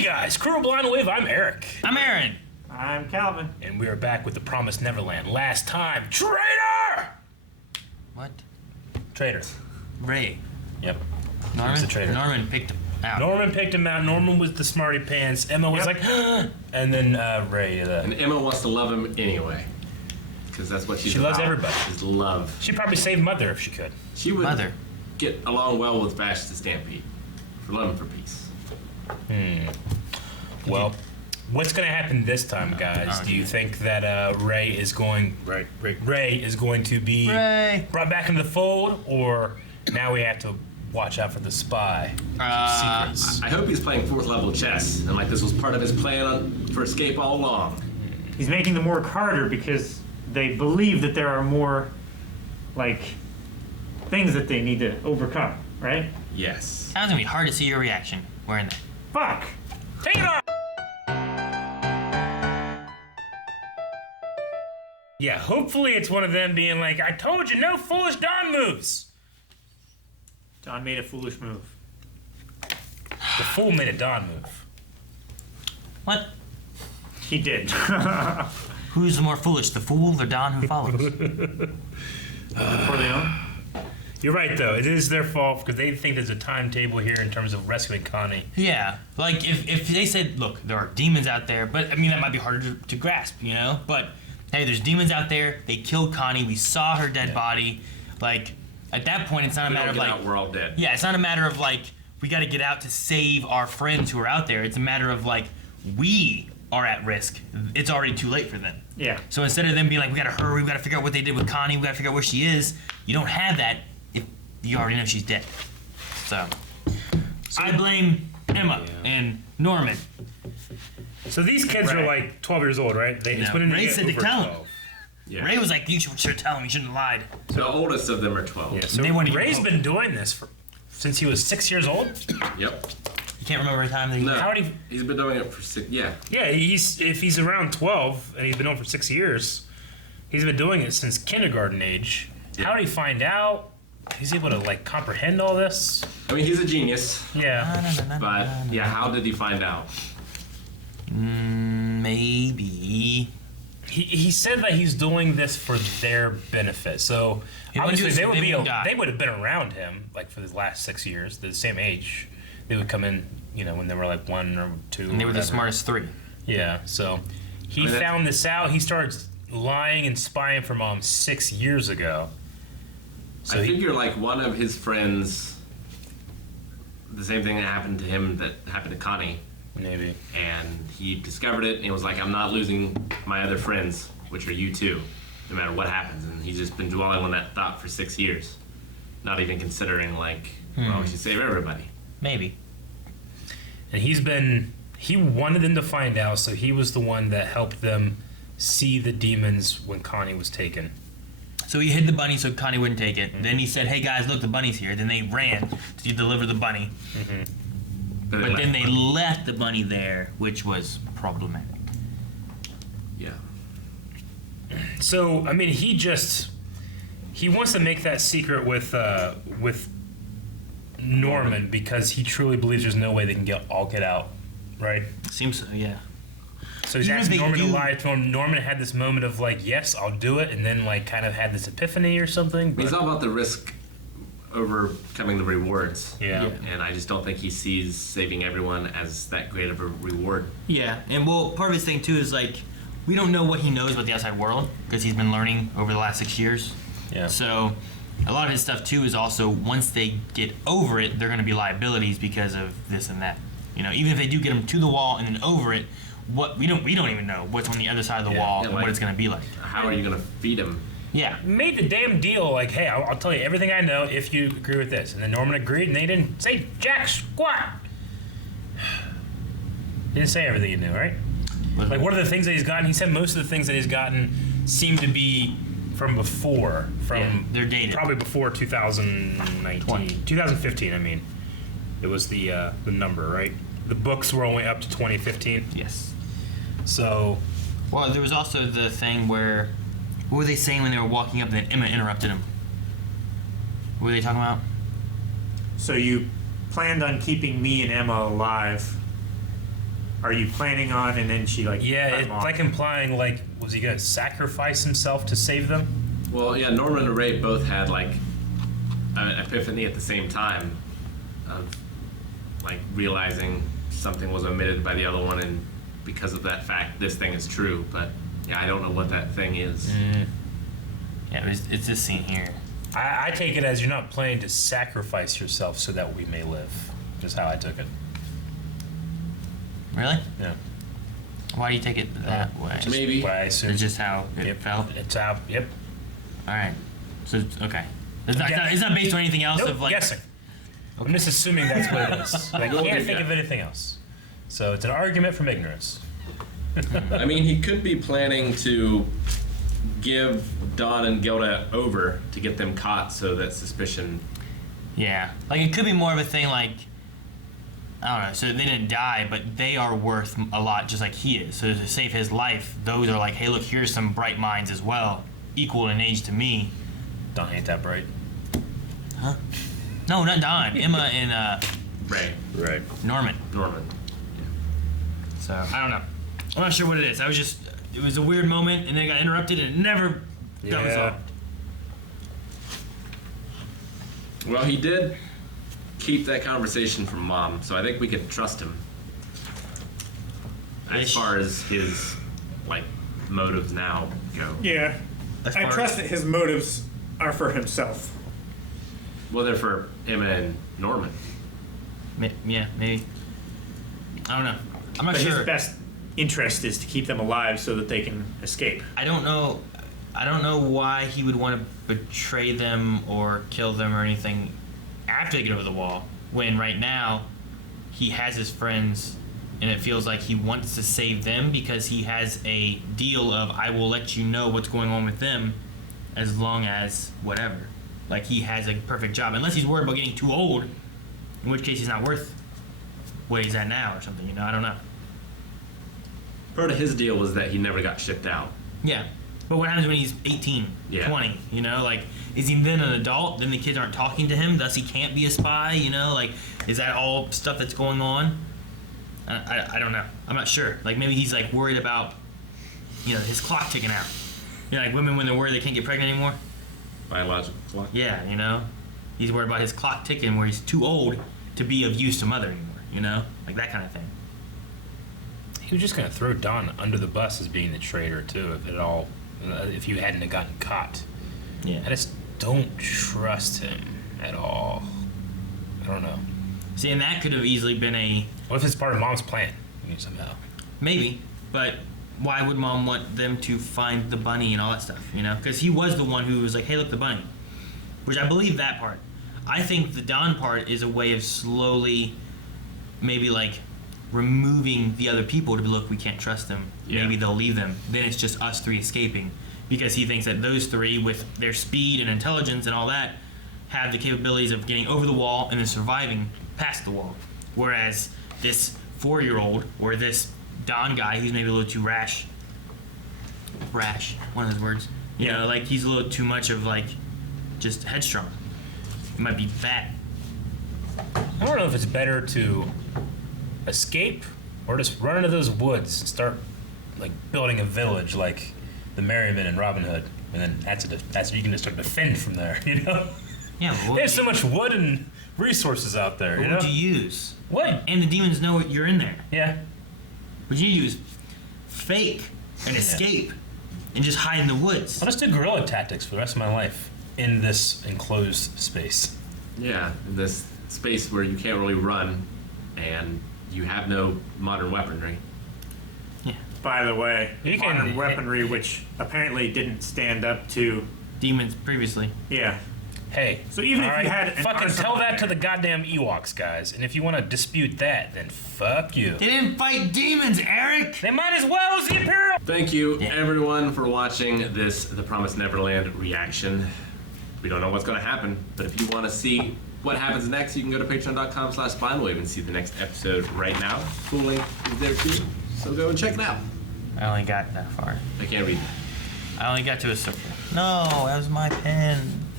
Hey guys, Crew Blind Wave, I'm Eric. I'm Aaron. I'm Calvin. And we are back with the Promised Neverland. Last time, traitor! What? Traitor. Ray. Yep. Norman? He was the traitor. Norman picked him out. Norman picked him out. Norman was the smarty pants. Emma was like, and then Ray. And Emma wants to love him anyway. Because that's what she's She loves about, everybody. is love. She'd probably save Mother if she could. She would Mother. get along well with Vash the Stampede. For love and for peace. Well, what's going to happen this time, guys? Do you think that Ray is going to be brought back into the fold, or now we have to watch out for the spy? Secrets. I hope he's playing 4th level chess, and like this was part of his plan for escape all along. He's making them work harder because they believe that there are more, like, things that they need to overcome, right? Yes. Sounds gonna be hard to see your reaction wearing that. Fuck! Take it off! Yeah, hopefully it's one of them being like, I told you, no foolish Don moves. Don made a foolish move. The fool made a Don move. What? He did. Who's the more foolish, the fool or Don who follows? Corleone? You're right, though. It is their fault because they think there's a timetable here in terms of rescuing Connie. Yeah, like if they said, look, there are demons out there, but I mean that might be harder to grasp, you know? But hey, there's demons out there. They killed Connie. We saw her dead body. Like at that point, it's not a matter of like we're all dead. Yeah, it's not a matter of like we got to get out to save our friends who are out there. It's a matter of like we are at risk. It's already too late for them. Yeah. So instead of them being like, we gotta hurry, we gotta figure out what they did with Connie, we gotta figure out where she is, you don't have that if you already know she's dead. So I blame Emma and Norman. So these kids are like 12 years old, right? They No. put in Ray said to over tell him. 12. Yeah. Ray was like, you should tell him, you shouldn't have lied. The oldest of them are 12. Yeah, so They weren't even Ray's old. been doing this since he was 6 years old. Yep. You can't remember a time that he No. How did he? He's been doing it for 6. Yeah. Yeah, if he's around 12 and he's been doing it for 6 years, he's been doing it since kindergarten age. Yeah. How did he find out? He's able to like comprehend all this. I mean, he's a genius. Yeah. But yeah, how did he find out? Maybe. He said that he's doing this for their benefit. So He wouldn't do obviously it so they wouldn't die. they would have been around him like for the last 6 years, the same age. They would come in, when they were like 1 or 2. And they were the whatever. smartest 3. Yeah. So he found this out. He started lying and spying for Mom 6 years ago. So I figure like one of his friends, the same thing that happened to him that happened to Connie. Maybe. And he discovered it and he was like, I'm not losing my other friends, which are you too, no matter what happens. And he's just been dwelling on that thought for 6 years, not even considering like, well, we should save everybody. Maybe. And he wanted them to find out, so he was the one that helped them see the demons when Connie was taken. So he hid the bunny so Connie wouldn't take it. Then he said, hey guys, look, the bunny's here. Then they ran to deliver the bunny. But then they left the bunny there, which was problematic. Yeah. So, I mean, he wants to make that secret with Norman because he truly believes there's no way they can all get out, right? Seems so, yeah. So he's Even if asking they Norman to do- lie to him. Norman had this moment of like, yes, I'll do it, and then like kind of had this epiphany or something. But He's all about the risk overcoming the rewards. Yeah. And I just don't think he sees saving everyone as that great of a reward. Yeah, and well, part of his thing too is like, we don't know what he knows about the outside world because he's been learning over the last 6 years. Yeah. So a lot of his stuff too is also once they get over it, they're going to be liabilities because of this and that. Even if they do get him to the wall and then over it, we don't even know what's on the other side of the wall and like, what it's going to be like. How are you going to feed him? Yeah. made the damn deal like, hey, I'll tell you everything I know if you agree with this. And then Norman agreed, and they didn't say jack squat. Didn't say everything you knew, right? Like, what are the things that he's gotten? He said most of the things that he's gotten seem to be from before. They're dated. Probably before 2019. 2015, I mean. It was the number, right? The books were only up to 2015. Yes. So... Well, there was also the thing where... What were they saying when they were walking up and then Emma interrupted him? What were they talking about? So you planned on keeping me and Emma alive are you planning on? And then she like, Yeah, it's like implying like, was he gonna sacrifice himself to save them? Well, yeah, Norman and Ray both had like an epiphany at the same time of like realizing something was omitted by the other one, and because of that fact, this thing is true. But yeah, I don't know what that thing is. Yeah, it's this scene here. I take it as you're not planning to sacrifice yourself so that we may live. Just how I took it. Really? Yeah. Why do you take it that way? Maybe. What I assume. It's just how it felt? It's how. Yep. All right. So, okay. It's not based on anything else Nope, of like... guessing. I'm just assuming that's what it is. I can't think of anything else. So it's an argument from ignorance. I mean, he could be planning to give Don and Gilda over to get them caught so that suspicion... Yeah. Like, it could be more of a thing like... I don't know. So they didn't die, but they are worth a lot just like he is. So to save his life, those are like, hey, look, here's some bright minds as well. Equal in age to me. Don ain't that bright. Huh? No, not Don. Emma and Ray. Right. Norman. Norman. So, I don't know. I'm not sure what it is. It was a weird moment, and then it got interrupted, and it never got resolved. Well, he did keep that conversation from Mom, so I think we could trust him. As far as his, like, motives now go. Yeah. I trust that his motives are for himself. Well, they're for Emma and Norman. Yeah, maybe. I don't know. I'm not But sure. his best interest is to keep them alive so that they can escape. I don't know why he would want to betray them or kill them or anything after they get over the wall, when right now he has his friends and it feels like he wants to save them because he has a deal of, I will let you know what's going on with them as long as whatever. Like, he has a perfect job, unless he's worried about getting too old, in which case he's not worth what he's at now or something, I don't know. Part of his deal was that he never got shipped out. Yeah. But what happens when he's 18, Yeah. 20, Like, is he then an adult? Then the kids aren't talking to him? Thus he can't be a spy, Like, is that all stuff that's going on? I don't know. I'm not sure. Like, maybe he's, like, worried about, his clock ticking out. Like women when they're worried they can't get pregnant anymore. Biological clock. Yeah, He's worried about his clock ticking where he's too old to be of use to mother anymore, Like that kind of thing. He was just gonna throw Don under the bus as being the traitor too, if you hadn't have gotten caught. Yeah. I just don't trust him at all. I don't know. See, and that could have easily been a... What if it's part of Mom's plan? Somehow. Maybe, but why would Mom want them to find the bunny and all that stuff, Because he was the one who was like, hey, look, the bunny. Which I believe that part. I think the Don part is a way of slowly maybe, like, removing the other people to be, look, we can't trust them. Yeah. Maybe they'll leave them. Then it's just us three escaping. Because he thinks that those three, with their speed and intelligence and all that, have the capabilities of getting over the wall and then surviving past the wall. Whereas this 4-year-old or this Don guy who's maybe a little too rash, one of those words, like he's a little too much of like just headstrong. He might be fat. I don't know if it's better to escape or just run into those woods and start like building a village like the Merryman and Robin Hood, and then that's you can just start to defend from there. Yeah. Well, There's so much wood and resources out there. What would you use? What? And the demons know you're in there. Yeah. What you use? Fake and escape and just hide in the woods. I'll just do guerrilla tactics for the rest of my life in this enclosed space. Yeah, this space where you can't really run and you have no modern weaponry. Yeah. By the way, You can- modern weaponry, which apparently didn't stand up to... Demons previously. Yeah. Hey. So even if all you had an fucking arsenal tell that there- to the goddamn Ewoks, guys. And if you want to dispute that, then fuck you. They didn't fight demons, Eric! They might as well as the Imperial. Thank you, everyone, for watching this The Promised Neverland reaction. We don't know what's going to happen, but if you want to see what happens next, you can go to patreon.com/SpineWave and see the next episode right now. Full link is there too, so go and check it out. I only got that far. I can't read. I only got to a circle. No, that was my pen.